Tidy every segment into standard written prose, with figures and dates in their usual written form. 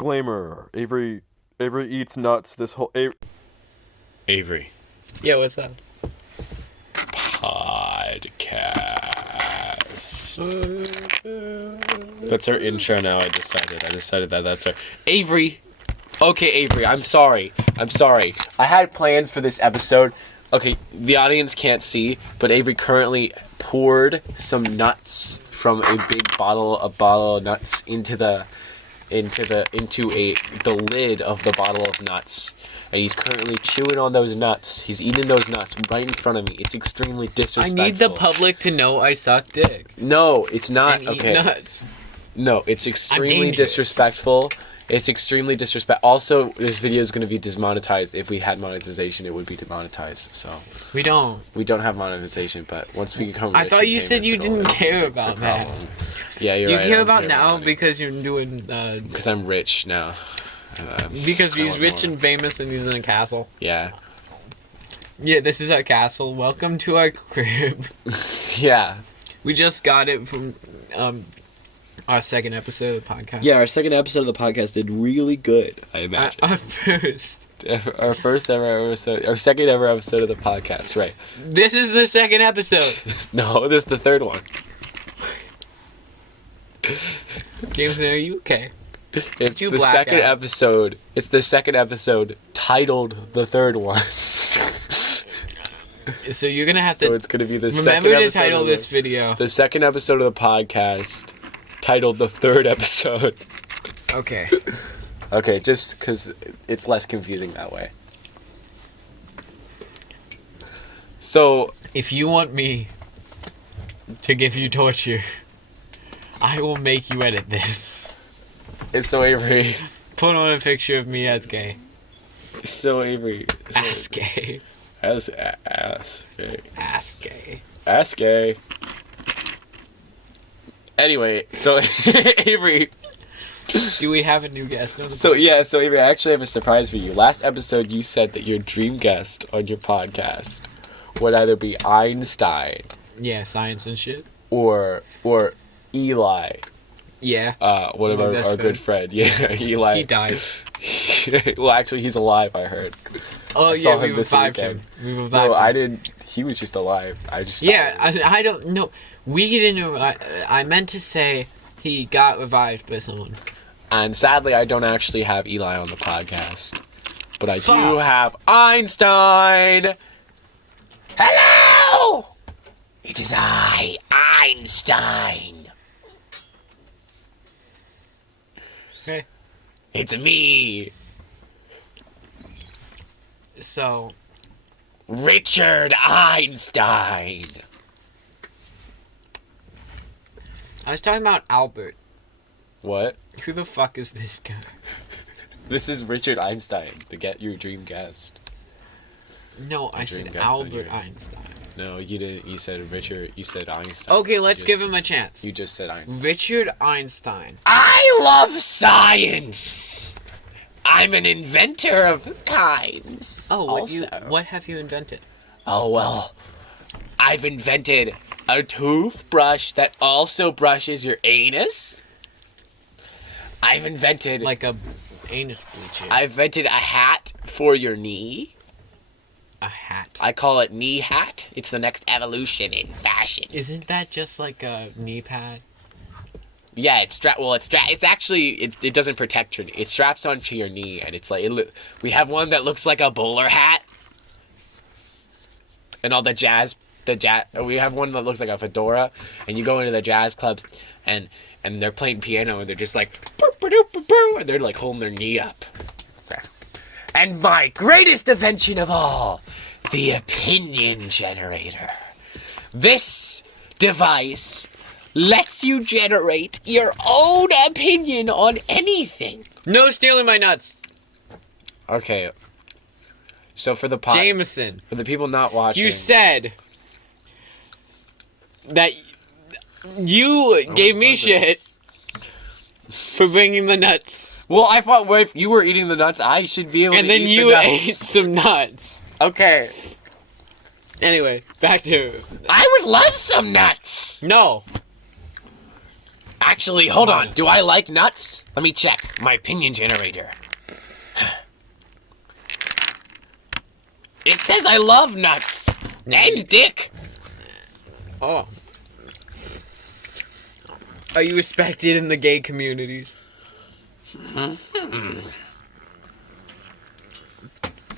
Disclaimer: Avery eats nuts. This whole Avery. Yeah, what's up? Podcast. That's our intro now. I decided that that's our... Avery. Okay, Avery, I'm sorry. I had plans for this episode. Okay, the audience can't see, but Avery currently poured some nuts from a big bottle of nuts into the lid of the bottle of nuts. And he's currently chewing on those nuts. He's eating those nuts right in front of me. It's extremely disrespectful. I need the public to know I suck dick. No, it's not. And okay. eat nuts. No, it's extremely disrespectful. It's extremely disrespectful. Also, this video is going to be demonetized. If we had monetization, it would be demonetized. So we don't have monetization, but once we become rich, I thought you said you didn't care about that. Yeah, you're right. Do you care about now because you're doing... because I'm rich now. Because he's rich and famous and he's in a castle. Yeah. Yeah, this is our castle. Welcome to our crib. Yeah. We just got it from our second episode of the podcast. Yeah, our second episode of the podcast did really good, I imagine. Our first. Our first ever episode, our second ever episode of the podcast, right. This is the second episode. No, this is the third one. Jameson, are you okay? It's the second episode. It's the second episode titled the third one. So you're gonna have to. So it's gonna be the remember second to title this video. The second episode of the podcast, titled the third episode. Okay. Okay, just because it's less confusing that way. So if you want me to give you torture, I will make you edit this. It's so Avery. Put on a picture of me as gay. So Avery. As gay. Ass gay. Ass gay. Ass gay. Anyway, so Avery. Do we have a new guest on the So Avery, I actually have a surprise for you. Last episode, you said that your dream guest on your podcast would either be Einstein. Yeah, science and shit. Or Eli. Yeah. One of our good friend. Yeah, Eli. He died. Well, actually, he's alive, I heard. Oh, yeah, we revived him. No, I didn't. He was just alive. I don't know. We didn't. I meant to say he got revived by someone. And sadly, I don't actually have Eli on the podcast. But I do have Einstein! Hello! It is I, Einstein. Okay. It's me. So. Richard Einstein. I was talking about Albert. What? Who the fuck is this guy? This is Richard Einstein, your dream guest. No, I said Albert Einstein. No, you didn't. You said Richard. You said Einstein. Okay, let's give him a chance. You just said Einstein. Richard Einstein. I love science. I'm an inventor of kinds. Oh, what have you invented? Oh, well, I've invented a toothbrush that also brushes your anus. I've invented... like a anus bleacher. I've invented a hat for your knee. A hat? I call it knee hat. It's the next evolution in fashion. Isn't that just like a knee pad? Yeah, it's actually, it doesn't protect your knee. It straps onto your knee, and it's like, we have one that looks like a bowler hat. And all the jazz, we have one that looks like a fedora, and you go into the jazz clubs, and they're playing piano, and they're just like, and they're like holding their knee up. And my greatest invention of all, the opinion generator. This device lets you generate your own opinion on anything. No stealing my nuts. Okay. So for the Jameson. For the people not watching. You said that you gave me shit for bringing the nuts. Well, I thought if you were eating the nuts, I should be able to eat the nuts. And then you ate some nuts. Okay. Anyway, back to... I would love some nuts. No. Actually, hold on. Do I like nuts? Let me check my opinion generator. It says I love nuts and dick. Oh. Are you respected in the gay communities?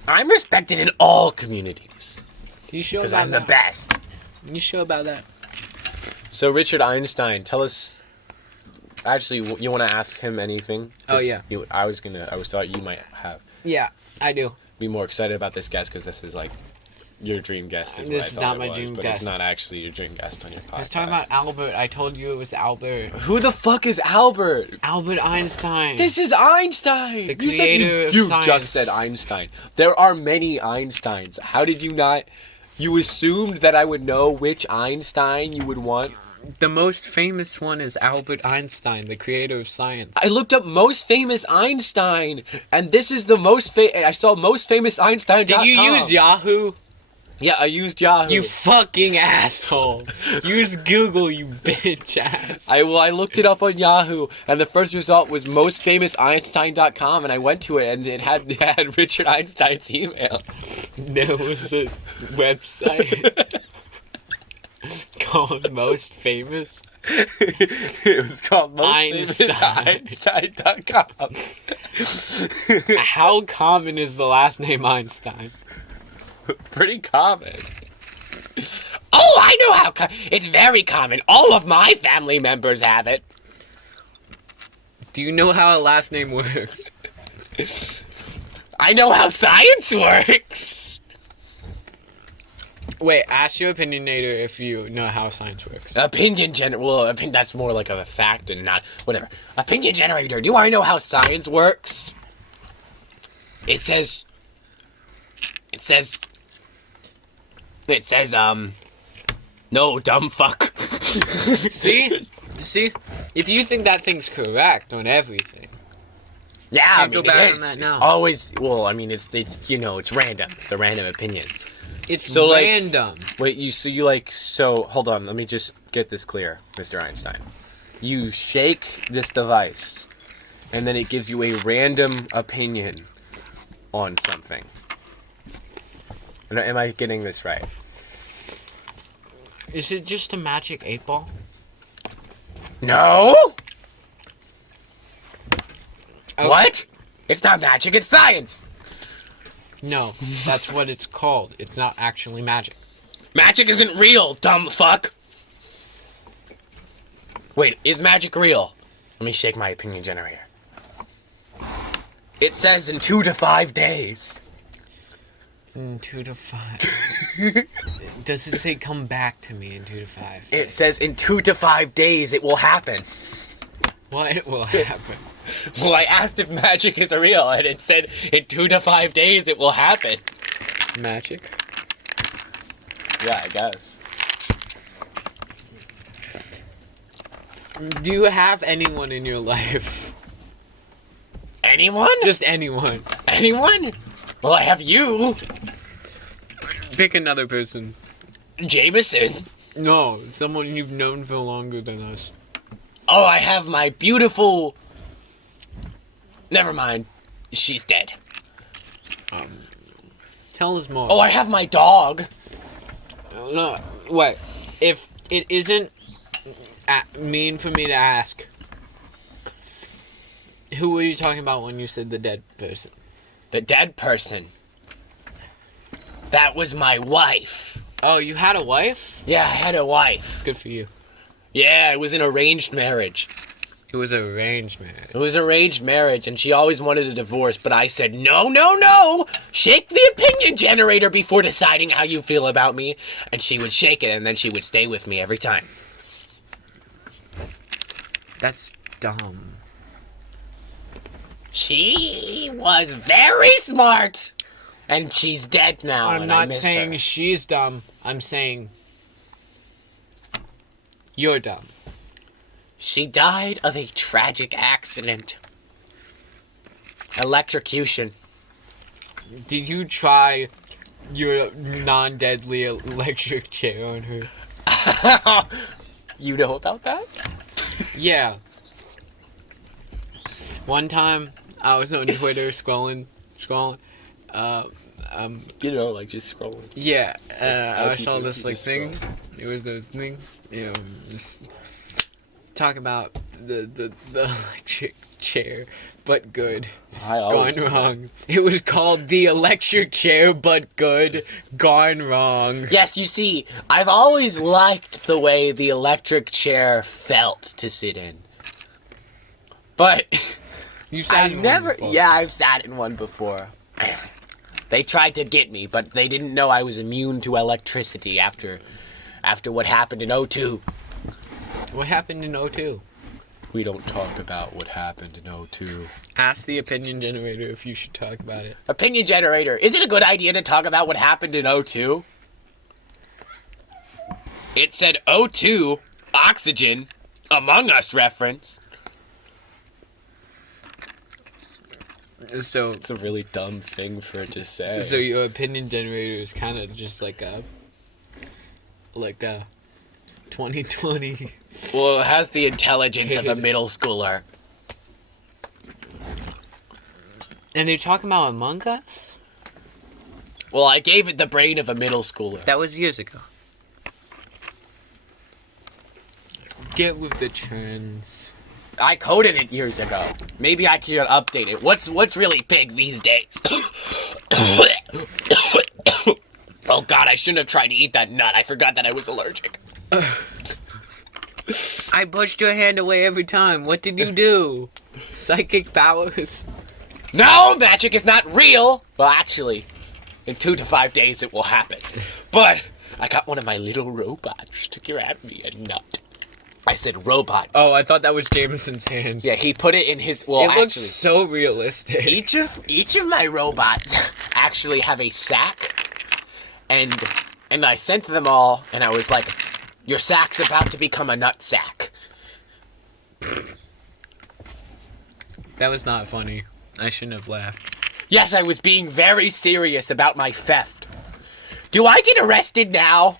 I'm respected in all communities You sure because about I'm the that? best. You sure about that? So Richard Einstein, tell us. Actually, you want to ask him anything? Oh, yeah. I thought you might Yeah, I do. be more excited about this guest because this is like your dream guest. Is what This I is thought not it my was, dream but guest. it's not actually your dream guest on your podcast. I was talking about Albert. I told you it was Albert. Who the fuck is Albert? Albert Einstein. This is Einstein. The You said creator of you science. just said Einstein. There are many Einsteins. How did you not? You assumed that I would know which Einstein you would want. The most famous one is Albert Einstein, the creator of science. I looked up most famous Einstein, and this is the most I saw most famous Einstein. Did you use Yahoo? Yeah, I used Yahoo. You fucking asshole. Use Google, you bitch ass. I looked it up on Yahoo, and the first result was mostfamouseinstein.com, and I went to it, and it had Richard Einstein's email. There was a website called Most Famous. It was called mostfamouseinstein.com. How common is the last name Einstein? Pretty common. Oh, I know how it's very common. All of my family members have it. Do you know how a last name works? I know how science works. Wait, ask your opinionator if you know how science works. Opinion generator. Well, I think that's more like of a fact and not whatever. Opinion generator. Do I know how science works? It says. No, dumb fuck. See? If you think that thing's correct on everything. Yeah, I Can't mean, go back it on that is. It's now. always, well, I mean, it's it's random. It's a random opinion. It's So, like- random. Wait, hold on, let me just get this clear, Mr. Einstein. You shake this device, and then it gives you a random opinion on something. Am I getting this right? Is it just a magic 8-ball? No! Oh. What? It's not magic, it's science! No, that's what it's called. It's not actually magic. Magic isn't real, dumb fuck! Wait, is magic real? Let me shake my opinion generator. It says in 2 to 5 days. 2 to 5. Does it say come back to me in 2 to 5? It says in 2 to 5 days it will happen. What will happen? Well, I asked if magic is real, and it said in 2 to 5 days it will happen. Magic? Yeah, I guess. Do you have anyone in your life? Anyone? Just anyone. Anyone? Well, I have you, Pick another person. Jameson. No, someone you've known for longer than us. Oh, I have my beautiful... Never mind. She's dead. Tell us more. Oh, I have my dog. No, wait. If it isn't mean for me to ask, who were you talking about when you said the dead person? The dead person. That was my wife. Oh, you had a wife? Yeah, I had a wife. Good for you. Yeah, it was an arranged marriage. It was an arranged marriage. It was arranged marriage, and she always wanted a divorce, but I said, no, no, no! Shake the opinion generator before deciding how you feel about me. And she would shake it, and then she would stay with me every time. That's dumb. She was very smart, and she's dead now, I'm and I not miss saying her. she's dumb. I'm saying you're dumb. She died of a tragic accident. Electrocution. Did you try your non-deadly electric chair on her? You know about that? Yeah. One time, I was on Twitter scrolling. Like just scrolling. Yeah, I As you saw do, this you like just thing. It was those thing, just talk about the electric chair, but good. I always Gone do that. wrong. It was called the electric chair, but good. Gone wrong. Yes, you see, I've always liked the way the electric chair felt to sit in. But You I sat in one never. before. Yeah, I've sat in one before. They tried to get me, but they didn't know I was immune to electricity after what happened in '02. What happened in '02? We don't talk about what happened in '02. Ask the opinion generator if you should talk about it. Opinion generator. Is it a good idea to talk about what happened in '02? It said '02, oxygen, Among Us reference. So It's a really dumb thing for it to say. So your opinion generator is kind of just like a 2020. Well, it has the intelligence of a middle schooler. And they're talking about Among Us? Well, I gave it the brain of a middle schooler. That was years ago. Get with the trends. I coded it years ago. Maybe I could update it. What's really big these days? Oh god, I shouldn't have tried to eat that nut. I forgot that I was allergic. I pushed your hand away every time. What did you do? Psychic powers? No, magic is not real. Well, actually, in 2 to 5 days it will happen. But I got one of my little robots to grab me a nut. I said robot. Oh, I thought that was Jameson's hand. Yeah, he put it in his. Well, It looks actually, so realistic. each of my robots actually have a sack, and I sent them all, and I was like, "Your sack's about to become a nut sack." That was not funny. I shouldn't have laughed. Yes, I was being very serious about my theft. Do I get arrested now?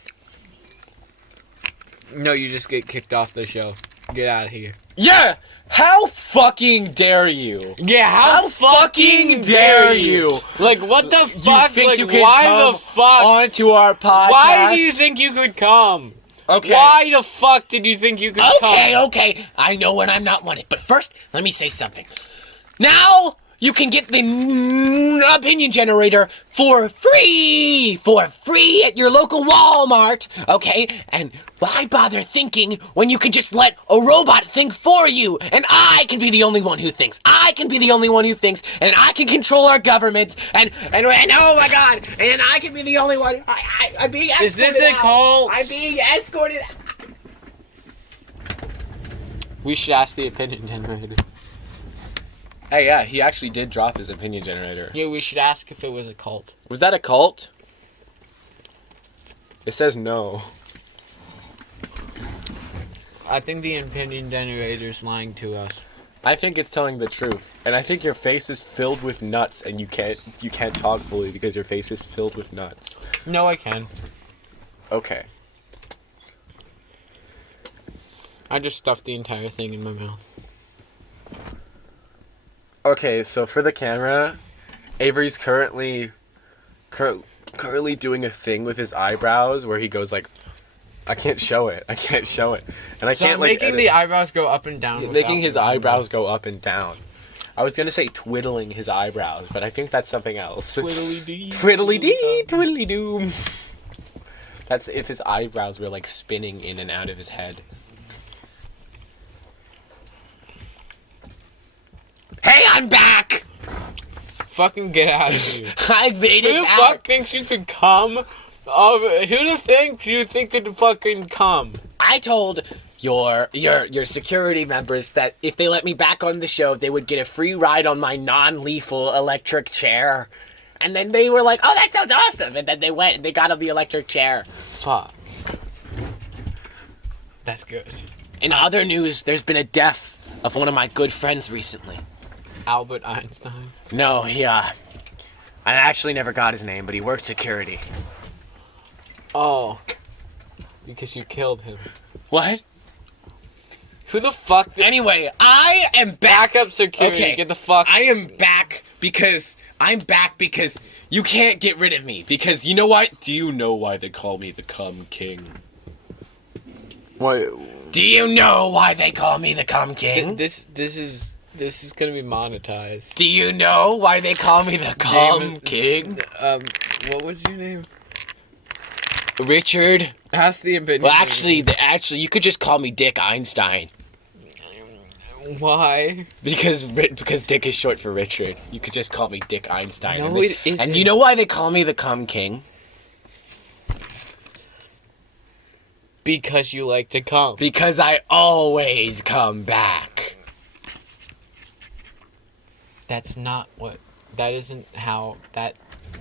No, you just get kicked off the show. Get out of here. Yeah. How fucking dare you? Yeah, How fucking dare you? Like, what the fuck? You think like, you can why come the fuck? onto our podcast? Why do you think you could come? Okay. Why the fuck did you think you could come? Okay. I know when I'm not wanted. But first, let me say something. Now, you can get the opinion generator for free at your local Walmart, okay? And why bother thinking when you can just let a robot think for you? And I can be the only one who thinks. I can be the only one who thinks, and I can control our governments, and oh my god, and I can be the only one. I'm being escorted Is this a out. cult? I'm being escorted out. We should ask the opinion generator. Hey, yeah, he actually did drop his opinion generator. Yeah, we should ask if it was a cult. Was that a cult? It says no. I think the opinion generator's lying to us. I think it's telling the truth. And I think your face is filled with nuts and you can't talk fully because your face is filled with nuts. No, I can. Okay. I just stuffed the entire thing in my mouth. Okay, so for the camera, Avery's currently doing a thing with his eyebrows where he goes like, I can't show it. And I So can't I'm like making the eyebrows go up and down. making his eyebrows go up and down. I was gonna say twiddling his eyebrows, but I think that's something else. Twiddly-dee. Twiddly-dee, twiddly-doo. That's if his eyebrows were like spinning in and out of his head. Hey, I'm back! Fucking get out of here. I made Who it the out. fuck thinks you could come? Who the think you think could fucking come? I told your security members that if they let me back on the show, they would get a free ride on my non-lethal electric chair. And then they were like, "Oh, that sounds awesome!" And then they went and they got on the electric chair. Fuck. That's good. In other news, there's been a death of one of my good friends recently. Albert Einstein. No, I actually never got his name, but he worked security. Oh. Because you killed him. What? Who the fuck? Anyway, I am back. Backup security. Okay. Get the fuck. I am back because you can't get rid of me. Because you know what? Do you know why they call me the Cum King? Why? Do you know why they call me the Cum King? This is gonna be monetized. Do you know why they call me the Cum King? What was your name? Richard. Ask the opinion. Well, actually, you could just call me Dick Einstein. Why? Because Dick is short for Richard. You could just call me Dick Einstein. No, and it isn't. And you know why they call me the Cum King? Because you like to come. Because I always come back. That's not what. That isn't how. That.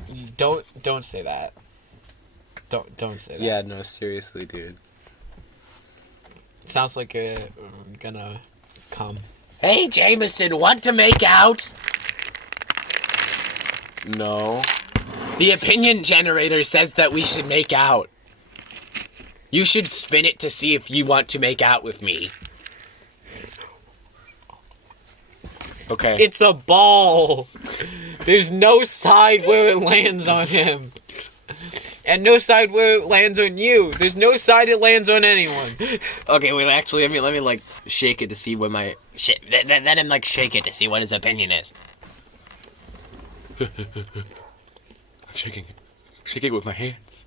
You don't say that. Don't say that. Yeah, no, seriously, dude. It sounds like you're gonna come. Hey, Jameson, want to make out? No. The opinion generator says that we should make out. You should spin it to see if you want to make out with me. Okay. It's a ball. There's no side where it lands on him. And no side where it lands on you. There's no side it lands on anyone. Okay, wait, actually, let me like, shake it to see what my... Let him, like, shake it to see what his opinion is. I'm shaking it. Shaking it with my hands.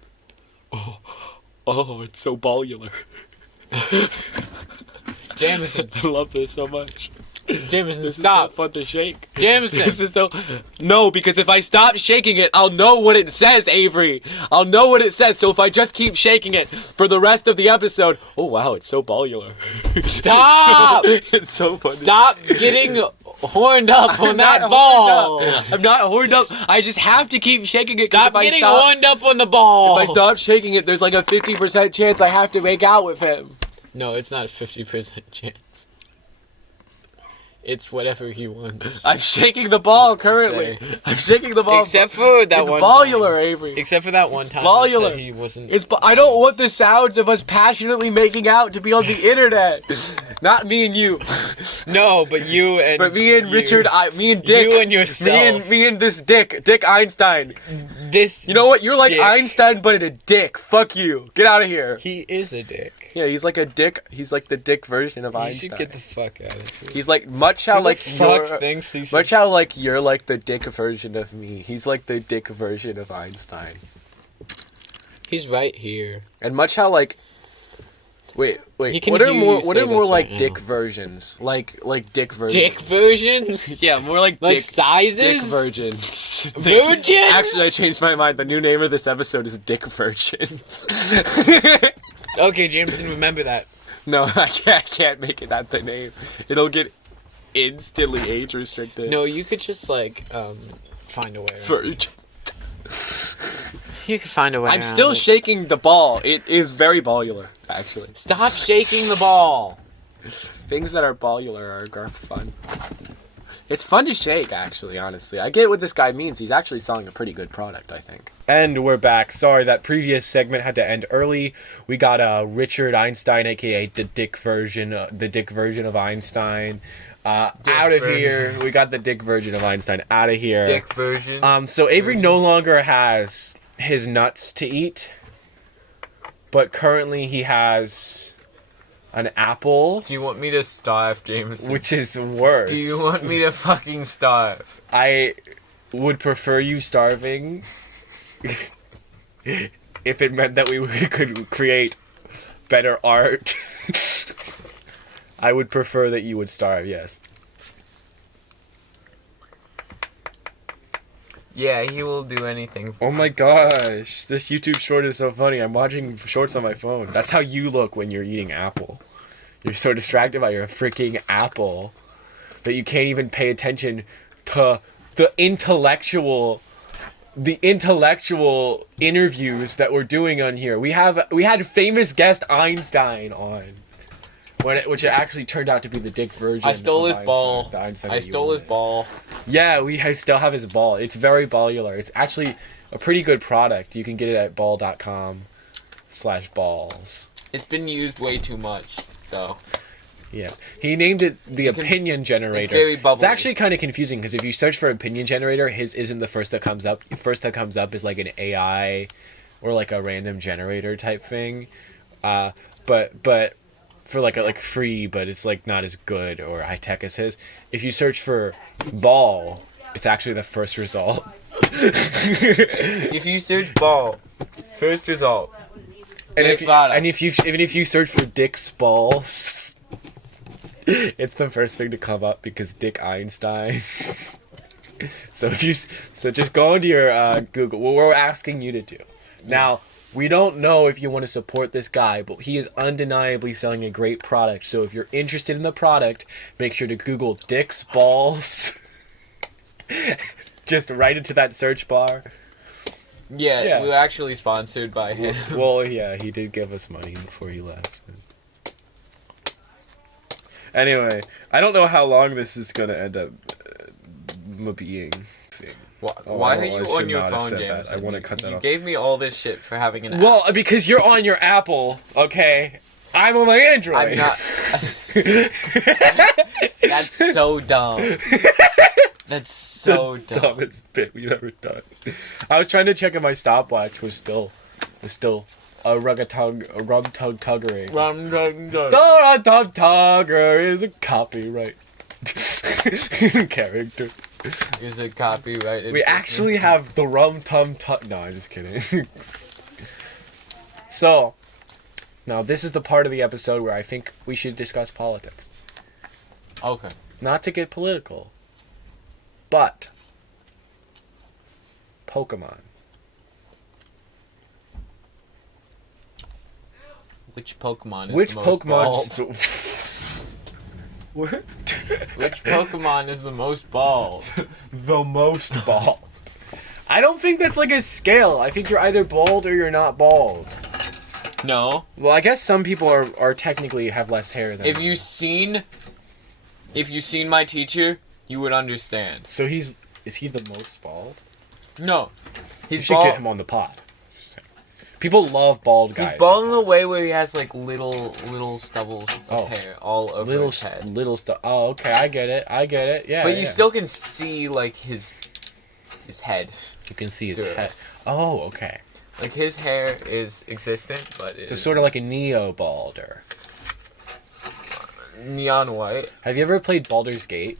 Oh, it's so ballular. Jameson. I love this so much. Jameson, This stop. is so fun to shake. Jameson. This is so... No, because if I stop shaking it, I'll know what it says, Avery. I'll know what it says, so if I just keep shaking it for the rest of the episode... Oh, wow, it's so ballular. Stop! It's so fun. Stop getting horned up on I'm that not ball. horned up. I'm not horned up. I just have to keep shaking it. 'Cause Stop if I getting stop, horned up on the ball. If I stop shaking it, there's like a 50% chance I have to make out with him. No, it's not a 50% chance. It's whatever he wants. I'm shaking the ball currently. I'm shaking the ball. Except for that it's one ballular, time. Avery. Except for that one time ballular. that said he wasn't... I don't want the sounds of us passionately making out to be on the internet. Not me and you. No, but you and... But me and you. Richard, me and Dick. You and yourself. Me and this Dick Einstein. This... You know what? You're like Dick. Einstein, but a dick. Fuck you. Get out of here. He is a dick. Yeah, he's like a dick. He's like the dick version of You Einstein. should get the fuck out of here. He's like much how Who like the fuck you're, thinks he should... much how like you're like the dick version of me. He's like the dick version of Einstein. He's right here. And much how like wait, He can what are hear more you what say are more this like right dick now. versions? Like dick versions. Dick versions? Yeah, more like Like dick sizes? dick virgins. Virgins? Actually, I changed my mind. The new name of this episode is Dick Virgins. Okay, Jameson, remember that. No, I can't make it that the name. It'll get instantly age restricted. No, you could just, like, find a way around. Virgin. You could find a way I'm around still it. shaking the ball. It is very ballular, actually. Stop shaking the ball. Things that are ballular are fun. It's fun to shake, actually, honestly. I get what this guy means. He's actually selling a pretty good product, I think. And we're back. Sorry, that previous segment had to end early. We got Richard Einstein, a.k.a. the dick version of Einstein. Out of version. here. We got the dick version of Einstein out of here. Dick version. So Avery no longer has his nuts to eat, but currently he has an apple, Do you want me to starve, Jameson? which is worse. Do you want me to fucking starve? I would prefer you starving if it meant that we could create better art. I would prefer that you would starve, yes. Yeah, he will do anything for Oh my gosh, this YouTube short is so funny. I'm watching shorts on my phone. That's how you look when you're eating apple. You're so distracted by your freaking apple that you can't even pay attention to the intellectual interviews that we're doing on here. We had famous guest Einstein on. Which actually turned out to be the dick version. I stole of his ball. Einstein, the Einstein I that you stole his wanted. ball. Yeah, I still have his ball. It's very ballular. It's actually a pretty good product. You can get it at ball.com/balls. It's been used way too much, though. Yeah, he named it the opinion generator. very bubbly. It's actually kind of confusing because if you search for opinion generator, his isn't the first that comes up. First that comes up is like an AI or like a random generator type thing. But for like free, but it's like not as good or high tech as his. If you search for ball, it's actually the first result. If you search ball, first result. And Great product. even if you search for Dick's balls, it's the first thing to come up because Dick Einstein. So just go into your Google. What we're asking you to do now. We don't know if you want to support this guy, but he is undeniably selling a great product. So if you're interested in the product, make sure to Google Dick's balls. Just write it to that search bar. Yeah, we were actually sponsored by him. Well, yeah, he did give us money before he left. Anyway, I don't know how long this is gonna end up being. Why are you I on should your not have phone, said that. Jameson? I want to cut that You off. gave me all this shit for having an app. Well, because you're on your Apple, okay? I'm on my Android. I'm not. That's so dumb. That's so the dumb. dumbest bit we've ever done. I was trying to check if my stopwatch was still a rum tug tuggering. The rum tugger is a copyright character. Is a copyright. We actually have the rum tum tug. No, I'm just kidding. So, now this is the part of the episode where I think we should discuss politics. Okay. Not to get political, but Pokemon. Which Pokemon is Which the most bald? Pokemon? What? Which Pokemon is the most bald? The most bald. I don't think that's like a scale. I think you're either bald or you're not bald. No. Well, I guess some people are technically have less hair than. If you seen my teacher, you would understand. So is he the most bald? No. You He's should bald. get him on the pod. People love bald guys. He's bald in the way where he has like little stubbles of Oh. hair all over Little his head. little stuff. Oh, okay, I get it. Yeah. But you yeah. still can see like his head. You can see his Good. head. Oh, okay. Like his hair is existent, but So sort of like a neo-balder. neon white. Have you ever played Baldur's Gate?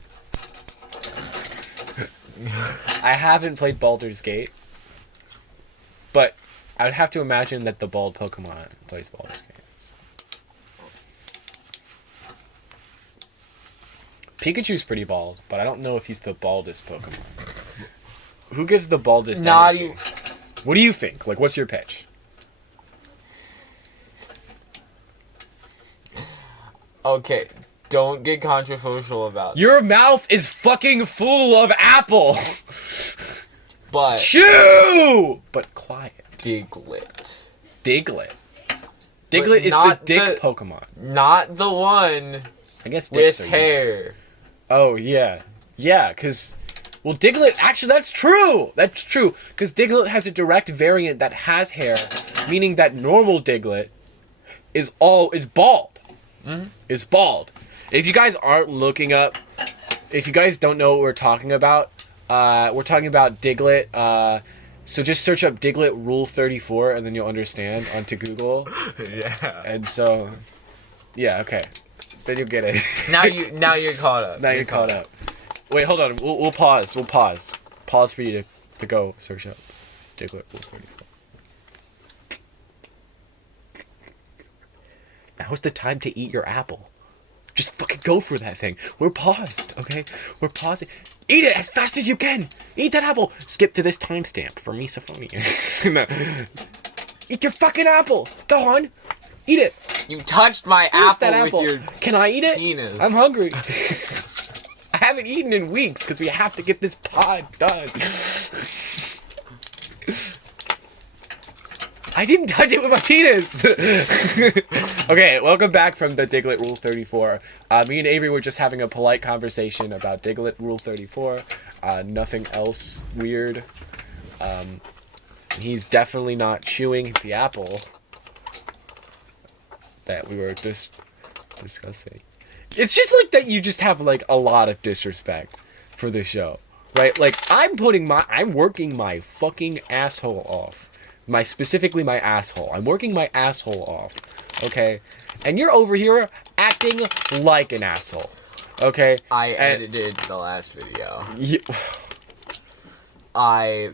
I haven't played Baldur's Gate, but I would have to imagine that the bald Pokemon plays Baldur's Gate. Pikachu's pretty bald, but I don't know if he's the baldest Pokemon. Who gives the baldest Not energy? you. What do you think? Like, what's your pitch? Okay, don't get controversial about Your mouth is fucking full of apple. but Chew! But quiet. Diglett. Diglett. Diglett is the not dick the- Pokemon. Not the one I guess with dicks are hair. Oh, yeah. Yeah, because... Well, Diglett... Actually, that's true! That's true. Because Diglett has a direct variant that has hair, meaning that normal Diglett is bald. Mm-hmm. Is bald. If you guys aren't looking up... If you guys don't know what we're talking about Diglett, so just search up Diglett Rule 34, and then you'll understand onto Google. Yeah. And so... Yeah, okay. Then you'll get it. Now you're caught up. Now you're caught up. Wait, hold on. We'll pause. We'll pause. Pause for you to go search up Diglett Rule 34. Now's the time to eat your apple. Just fucking go for that thing. We're paused, okay? We're pausing. Eat it as fast as you can. Eat that apple. Skip to this timestamp for misophonia. No. Eat your fucking apple. Go on. Eat it. You touched my Where's apple, that apple? with your Can I eat it? penis. I'm hungry. I haven't eaten in weeks because we have to get this pod done. I didn't touch it with my penis. Okay, welcome back from the Diglett Rule 34. Me and Avery were just having a polite conversation about Diglett Rule 34. Nothing else weird. He's definitely not chewing the apple that we were just discussing. It's just like that you just have like a lot of disrespect for the show, right? Like I'm working my fucking asshole off. Specifically my asshole. I'm working my asshole off, okay? And you're over here acting like an asshole, okay? I edited the last video. You, I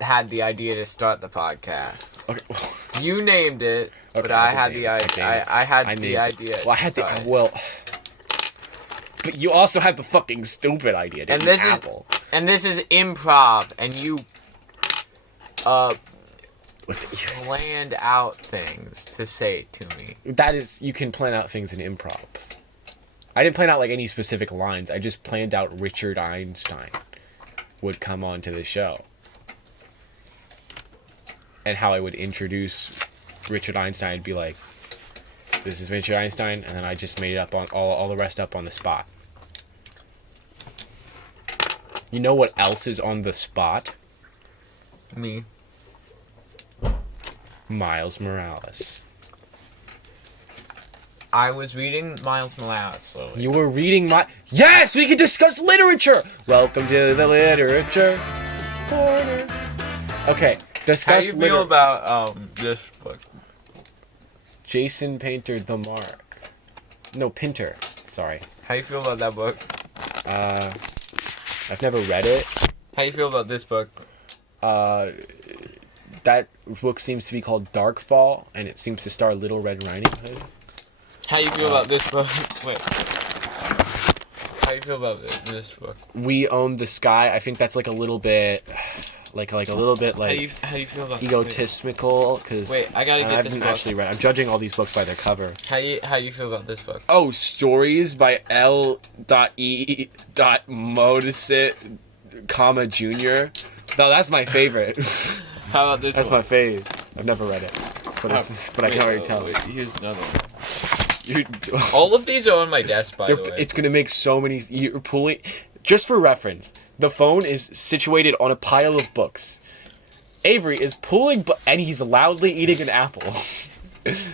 had the idea to start the podcast. okay. You named it, but Okay, I did had name the it. idea. I had the idea. Well, I had to start it. but you also had the fucking stupid idea to And eat this apple. is improv, and you What planned out things to say to me. that is, you can plan out things in improv. I didn't plan out like any specific lines. I just planned out Richard Einstein would come on to the show. And how I would introduce Richard Einstein and be like, this is Richard Einstein, and then I just made it up on all the rest up on the spot. You know what else is on the spot? Me. Miles Morales. I was reading Miles Morales slowly. You were reading my... Yes! We can discuss literature! Welcome to the literature corner. Okay, discuss How do you feel about this book? Jason Painter the Mark. No, Pinter. Sorry. How do you feel about that book? I've never read it. How do you feel about this book? That book seems to be called Darkfall, and it seems to star Little Red Riding Hood. How do you feel about this book? Wait. How do you feel about this book? We Own the Sky. I think that's like a little bit... Like a little bit like How do you feel about egotistical, because Wait, I gotta get this book. actually read. I'm judging all these books by their cover. How do you feel about this book? Oh, Stories by L.E. Modesit, comma Jr. No, that's my favorite. How about this That's one? my fave. I've never read it, but I can already tell. Here's another one. You're, All of these are on my desk, by the way. it's gonna make so many. You're pulling. Just for reference, the phone is situated on a pile of books. Avery is pulling, and he's loudly eating an apple.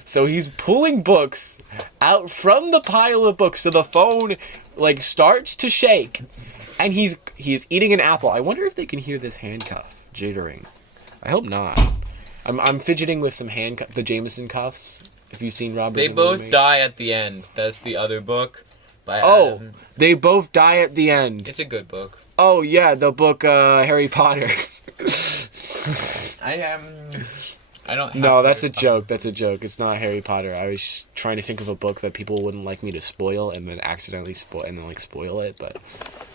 So he's pulling books out from the pile of books, so the phone like starts to shake, and he is eating an apple. I wonder if they can hear this handcuff jittering. I hope not. I'm fidgeting with some the Jameson cuffs. If you've seen Robbers They and both Roommates. die at the end. That's the other book. By Oh, Adam. they both die at the end. It's a good book. Oh yeah, the book Harry Potter. I don't. No, have that's a Harry Potter. joke. That's a joke. It's not Harry Potter. I was trying to think of a book that people wouldn't like me to spoil, and then accidentally spoil it. But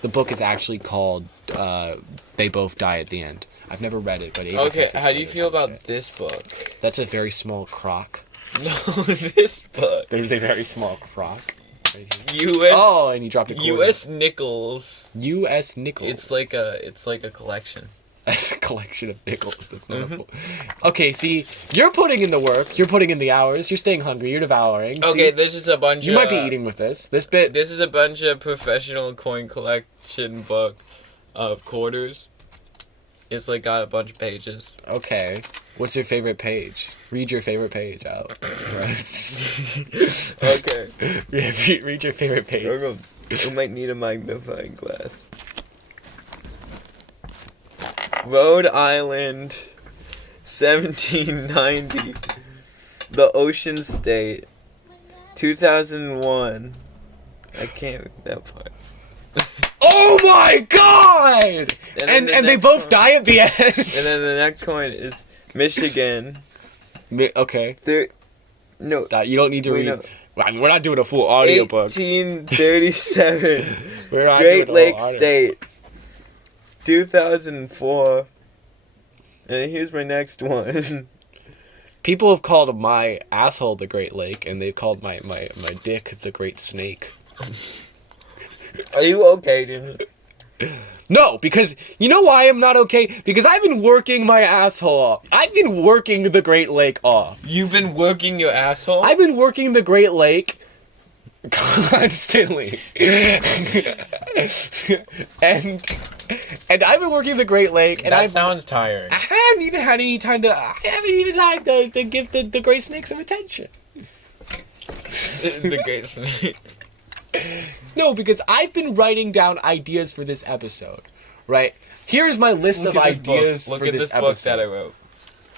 the book is actually called "They Both Die at the End." I've never read it, but Ava Okay, thinks it's how do good you or feel some about shit. this book? That's a very small croc. No, this book. There's a very small croc. Right here. U.S. Oh, and he dropped a quarter. U.S. Nickels. U.S. Nickels. It's like a collection. That's a collection of nickels. That's not a Okay, see, you're putting in the work. You're putting in the hours. You're staying hungry. You're devouring. Okay, See, this is a bunch you of. might be eating with this. This bit. This is a bunch of professional coin collection book of quarters. It's like got a bunch of pages. Okay. What's your favorite page? Read your favorite page out. Okay. Read your favorite page. I might need a magnifying glass. Rhode Island, 1790. The Ocean State, 2001. I can't read that part. Oh my god! then And the they next both one- die at the end. And then the next coin is Michigan. Okay. No. You don't need to Wait, read. no. I mean, we're not doing a full audiobook. 1837. We're not Great doing a Lakes whole audio- State, 2004. And here's my next one. People have called my asshole the Great Lake, and they've called my dick the Great Snake. Are you okay, dude? No, because you know why I'm not okay? Because I've been working my asshole off. I've been working the Great Lake off. You've been working your asshole? I've been working the Great Lake constantly. and I've been working the Great Lake, and That sounds tiring. I haven't even had any time to. I haven't even had to give the Great Snake some attention. The Great Snake. No, because I've been writing down ideas for this episode, right? Here's my list of ideas Look for at this this book episode. that I wrote.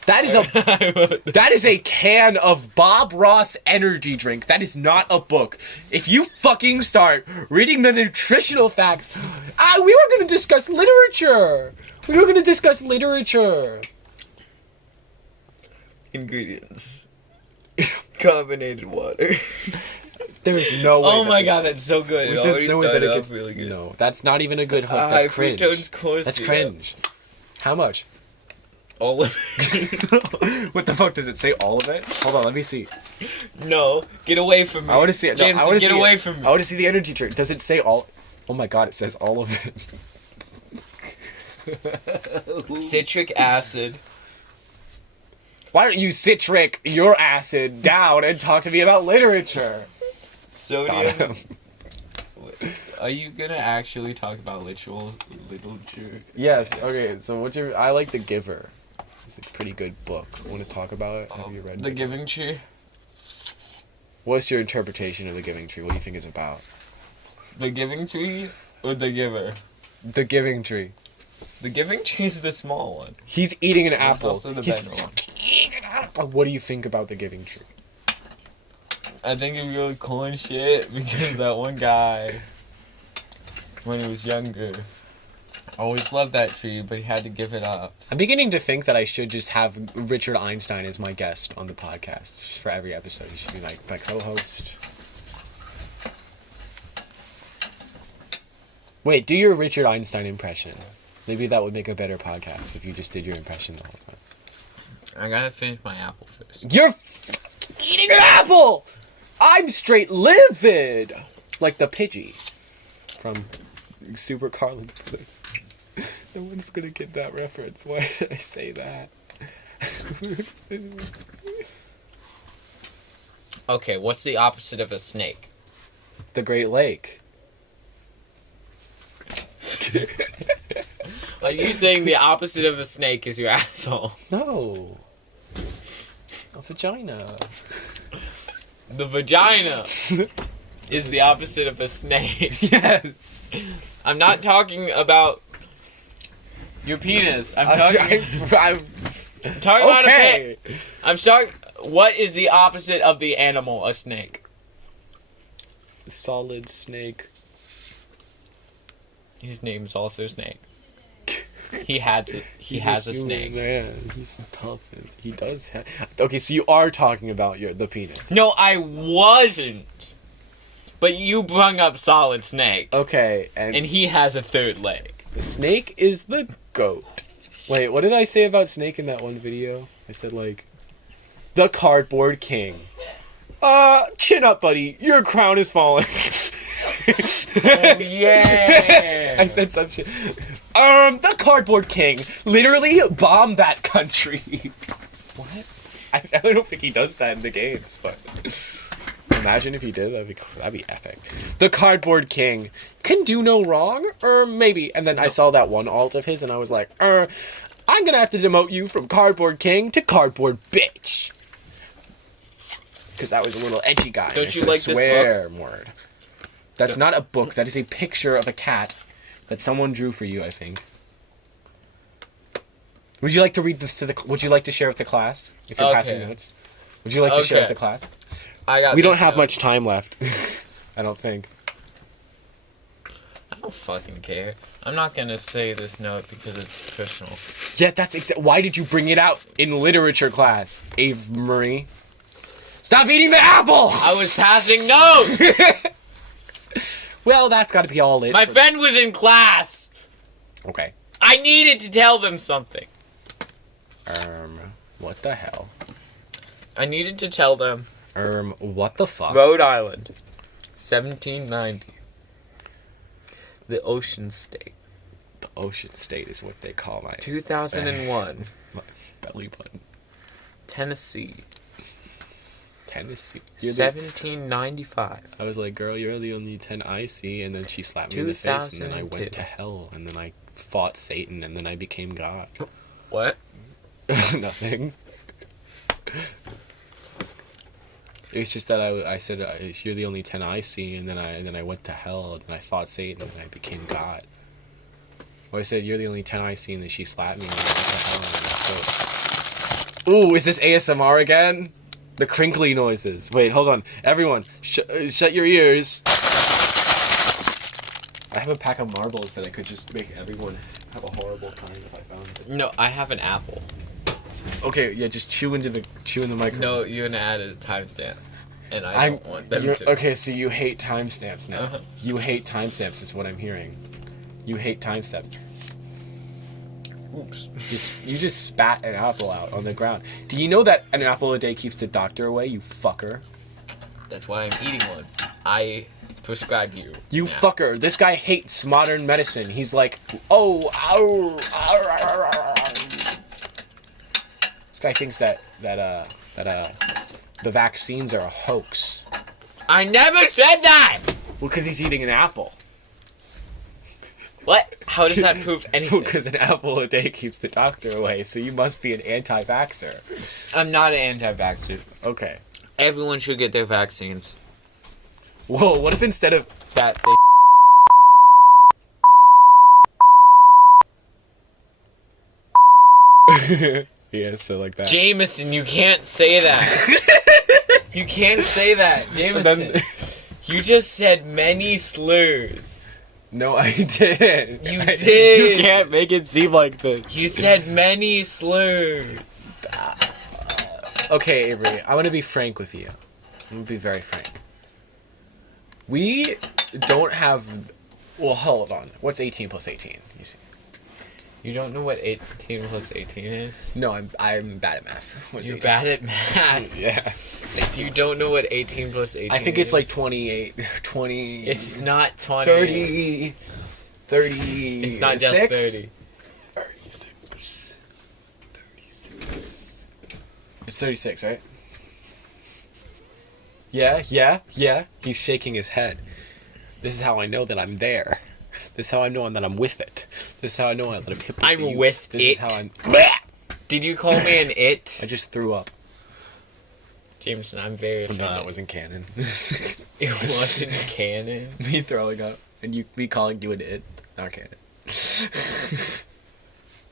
That is a that is a can of Bob Ross energy drink. That is not a book. If you fucking start reading the nutritional facts, we were going to discuss literature. Ingredients. Carbonated water. There's no way. Oh that my this- god, that's so good. It There's already no way that started it off gets really good. No, that's not even a good hook. High That's cringe. fructose corn That's syrup. cringe. How much? All of it. What the fuck does it say? All of it? Hold on, let me see. No, get away from me. I want to see it. No, Jameson, I want to get see away it. from me. I want to see the energy drink. Does it say all? Oh my god, it says all of it. Citric acid. Why don't you citric your acid down and talk to me about literature? Got Sodium. him. Are you gonna actually talk about literature? Yes. Okay. So I like The Giver. It's a pretty good book. Want to talk about it? Have you read The it? Giving Tree. What's your interpretation of The Giving Tree? What do you think it's about? The Giving Tree or the Giver? The Giving Tree. The Giving Tree is the small one. He's eating an There's apple. also the He's better one. eating an apple. What do you think about The Giving Tree? I think it's really cool and shit because that one guy, when he was younger, always loved that tree, but he had to give it up. I'm beginning to think that I should just have Richard Einstein as my guest on the podcast, just for every episode. He should be like my co-host. Wait, do your Richard Einstein impression. Maybe that would make a better podcast if you just did your impression the whole time. I gotta finish my apple first. You're eating an apple! I'm straight livid! Like the Pidgey from Super Carlin. No one's gonna get that reference. Why did I say that? Okay, what's the opposite of a snake? The Great Lake. Are you saying the opposite of a snake is your asshole? No. A vagina. The vagina is the opposite of a snake. Yes. I'm not talking about your penis. I'm talking, I'm talking about a okay. pig. I'm talking. What is the opposite of the animal? A snake. Solid snake. His name's also Snake. He had to. He has a snake. Man, he's tough. He does have. Okay, so you are talking about the penis. No, I wasn't. But you brung up Solid Snake, Okay, and and he has a third leg. Snake is the goat. Wait, what did I say about Snake in that one video? I said like, the cardboard king. Chin up, buddy. Your crown is falling. Oh yeah. I said some shit. The cardboard king literally bombed that country. What? I don't think he does that in the games, but imagine if he did. That'd be epic. The cardboard king can do no wrong, or maybe. And then I saw that one alt of his, and I was like, I'm gonna have to demote you from cardboard king to cardboard bitch. Because that was a little edgy guy. Don't I you said a like this swear word? That's not a book. That is a picture of a cat that someone drew for you, I think. Would you like to read this to the? Would you like to share with the class if you're passing Okay. notes? Would you like to share with Okay. the class? I got. We don't this have note. much time left. I don't think. I don't fucking care. I'm not gonna say this note because it's personal. Yeah, that's why did you bring it out in literature class, Avery? Stop eating the apple! I was passing notes. Well, that's got to be all it. My friend was in class. Okay. I needed to tell them something. What the hell? I needed to tell them. What the fuck? Rhode Island, 1790. The Ocean State. The Ocean State is what they call my 2001. belly button. Tennessee, Tennessee. 1795. I was like, girl, you're the only 10 I see, and then she slapped me in the face, and then I went 2002. to hell, and then I fought Satan, and then I became God. What? Nothing. It's just that I said you're the only 10 I see, and then I went to hell, and I fought Satan, and I became God. Well, I said you're the only 10 I see, and then she slapped me, and I went to hell. And ooh, is this ASMR again? The crinkly noises. Wait, hold on, everyone, shut your ears. I have a pack of marbles that I could just make everyone have a horrible time if I found it. No, I have an apple. Okay, yeah, just chew in the microphone. No, you're gonna add a timestamp, and I don't want them to. Okay, so you hate timestamps now. Uh-huh. You hate timestamps. Is what I'm hearing. You hate timestamps. Oops. You just spat an apple out on the ground. Do you know that an apple a day keeps the doctor away? You fucker. That's why I'm eating one. I prescribe you. You now. fucker. This guy hates modern medicine. He's like, oh, ow, This guy thinks that the vaccines are a hoax. I never said that! Well, because he's eating an apple. What? How does that prove anything? Because an apple a day keeps the doctor away, so you must be an anti-vaxxer. I'm not an anti-vaxxer. Okay. Everyone should get their vaccines. Whoa, what if instead of that they yeah, so like that. Jameson, you can't say that. You can't say that, Jameson. You just said many slurs. No, I didn't. You You did. can't make it seem like this. You said many slurs. Okay, Avery, I want to be frank with you. I'm going to be very frank. We don't have... Well, hold on. What's 18 plus 18? You see? You don't know what 18 plus 18 is? No, I'm bad at math. What's You're 18 bad plus- at math. Yeah. You don't know what 18 plus 18 is? I think it's like 28, 20... It's not 20. 30... 30... It's not just 30. 36. 36. It's 36, right? Yeah. He's shaking his head. This is how I know that I'm there. This is how I know that I'm with it. This is how I know that I'm hip with I'm the youth. with This it. is how I'm... Did you call me an it? I just threw up. Jameson, I'm very offended. No, that wasn't canon. It wasn't canon. Me throwing up and me calling you an it. Not canon.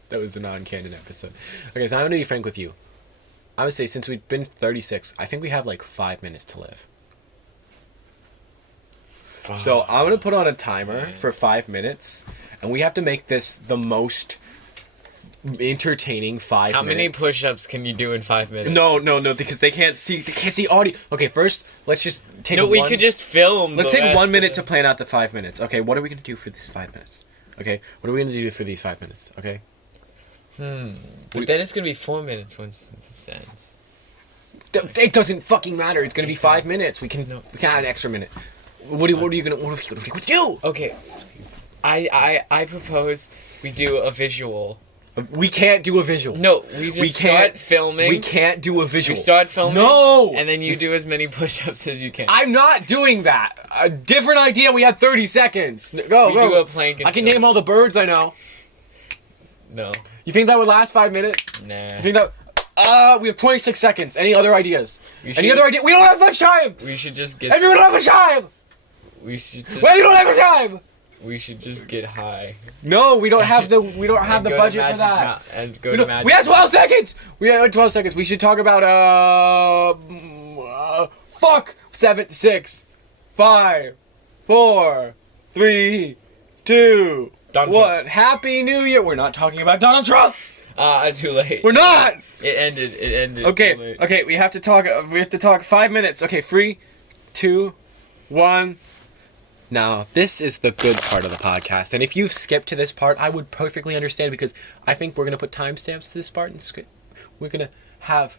That was the non-canon episode. Okay, so I'm gonna be frank with you. I would say since we've been 36, I think we have like 5 minutes to live. So I'm gonna put on a timer for 5 minutes, and we have to make this the most entertaining 5 How minutes. many push-ups can you do in 5 minutes? No, because they can't see audio. Okay, first let's just take. No, we could just film. Let's the take rest 1 of minute it. to plan out the 5 minutes. Okay, what are we gonna do for these 5 minutes? Okay, what are we gonna do for these 5 minutes? Okay. But then it's gonna be 4 minutes once this ends. It doesn't fucking matter. It's gonna be 5 minutes. We can add an extra minute. What are you gonna do? Okay, I propose we do a visual. We can't do a visual. No, we just start filming. We can't do a visual. We start filming. No. And then you do as many push-ups as you can. I'm not doing that. A different idea. We had 30 seconds. Go. We do a plank and I can film. name all the birds I know. No. You think that would last 5 minutes? Nah. You think that? We have 26 seconds. Any other ideas? We Any should- other idea? We don't have much time. We should just get. Everyone don't have much time. We should just. We don't have much time. We should just get high. No, we don't have the And the go to budget for Magic that. And go We, to don't- Magic. we have 12 seconds. We have 12 seconds. We should talk about fuck. 7, 6, 5, 4, 3, 2, Donald 1. Happy New Year. We're not talking about Donald Trump. Too late. We're not. It ended. It ended. Too Okay. late. Okay. We have to talk. 5 minutes. Okay. 3, 2, 1. Now, this is the good part of the podcast, and if you've skipped to this part, I would perfectly understand because I think we're gonna put timestamps to this part and script. We're gonna have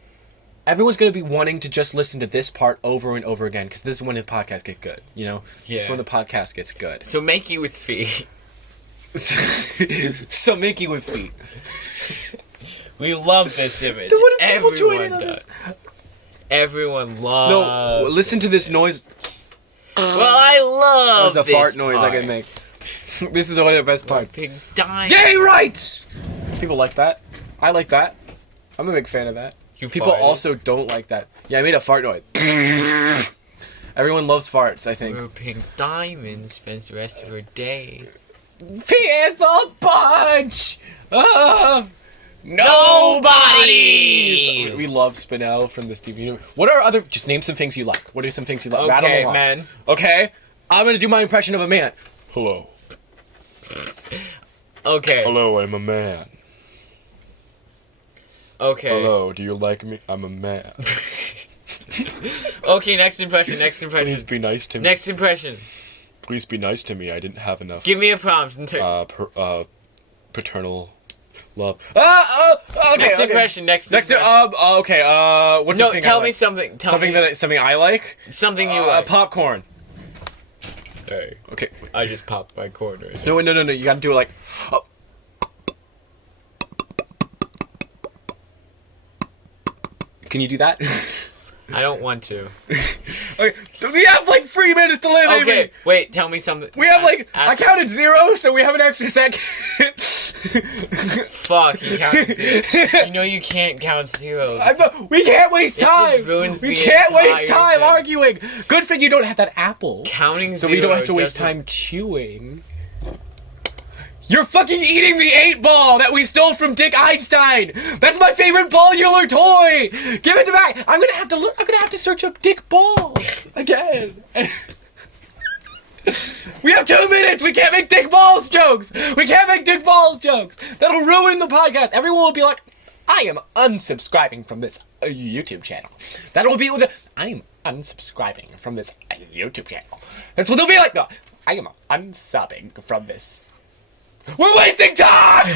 everyone's gonna be wanting to just listen to this part over and over again because this is when the podcast gets good. You know, This is Yeah. when the podcast gets good. So Makey with feet. So Mickey with feet. We love this image. Then what if people join in Everyone on does. Everyone loves. No, listen to this noise. Well, I love There's a this fart noise I part. can make. This is one of the best parts. Big dime. Gay rights! People like that. I like that. I'm a big fan of that. You People farted? also don't like that. Yeah, I made a fart noise. Everyone loves farts, I think. Where Pink Diamond spends the rest of her days. With a bunch of nobodies. We love Spinell from the Steve Universe. What are other? Just name some things you like. What are some things you like? Rattle Okay, them off. man. Okay, I'm gonna do my impression of a man. Hello. Okay. Hello, I'm a man. Okay. Hello, do you like me? I'm a man. Okay, next impression. Please be nice to me. Next impression. Please be nice to me. I didn't have enough. Give me a prompt. Paternal love. Okay. Next okay. impression. Next. What's No, the thing? tell I me like? something. Something I like. Something you like. Popcorn. Hey, Okay. I just popped my corn right now. No. You gotta do it like. Oh. Can you do that? I don't want to. Okay. We have like 3 minutes to live. Okay, Avery. wait. Tell me something. We have like I Ask- counted 0, so we have an extra second. Fuck, you counted zero. You know you can't count zeros. We can't waste It just time. ruins We the can't waste entire time thing. arguing. Good thing you don't have that apple. Counting So zero. we don't have to waste doesn't- time chewing. You're fucking eating the 8-ball that we stole from Dick Einstein. That's my favorite ballular toy. Give it back. I'm gonna have to search up Dick Balls again. We have 2 minutes. We can't make Dick Balls jokes. That'll ruin the podcast. Everyone will be like, I am unsubscribing from this YouTube channel. That will be with I am unsubscribing from this YouTube channel. That's what they'll be like. No, I am unsubbing from this. We're wasting time.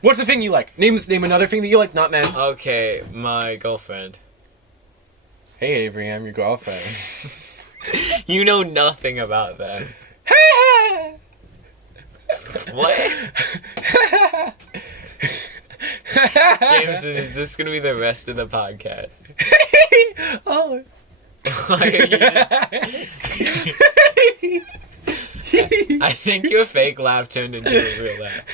What's the thing you like? Name another thing that you like. Not men. Okay, my girlfriend. Hey Avery, I'm your girlfriend. You know nothing about that. What? Jameson, is this gonna be the rest of the podcast? Oh. Why are you just... I think your fake laugh turned into a real laugh.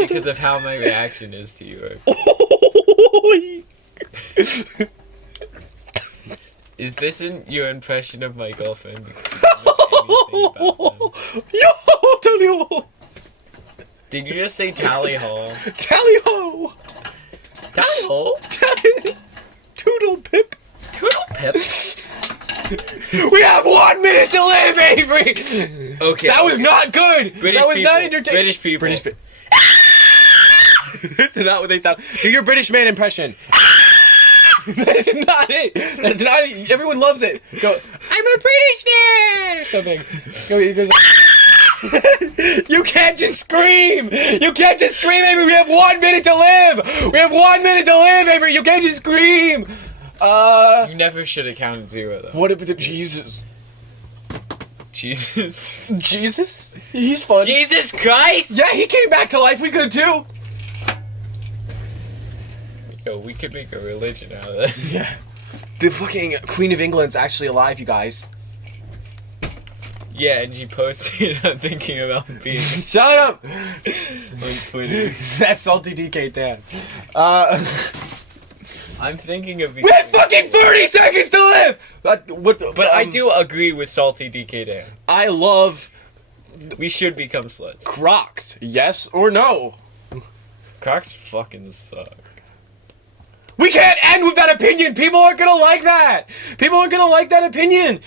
Because of how my reaction is to you. Is this your impression of my girlfriend? Because you don't know anything about them. Yo, tally ho, Did you just say tally ho? tally ho, Tally ho? toodle pip. Toodle pip? We have 1 minute to live, Avery. Okay. That was not good. British that was people. not entertaining. British people. That's not what they sound. Do your British man impression. That is not it. That is not it. Everyone loves it. Go, I'm a British man or something. You can't just scream. You can't just scream, Avery. We have 1 minute to live. We have 1 minute to live, Avery. You can't just scream. You never should have counted zero, though. What if it's Jesus? Jesus. Jesus? He's fun. Jesus Christ! Yeah, he came back to life. We could too. Yo, we could make a religion out of this. Yeah. The fucking Queen of England's actually alive, you guys. Yeah, and she posted I'm thinking about being Shut up! on Twitter. That's salty DK Dan. I'm thinking of being... We have fucking 30 seconds to live! But I do agree with Salty DK Dan. I love We should become sluts. Crocs. Yes or no? Crocs fucking suck. We can't end with that opinion! People aren't gonna like that! People aren't gonna like that opinion!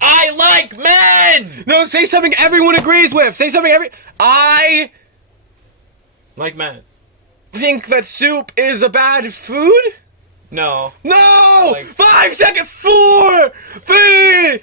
I like men! No, say something everyone agrees with! Say something I Like men. think that soup is a bad food? No. No! Like- 5 seconds! 4, 3,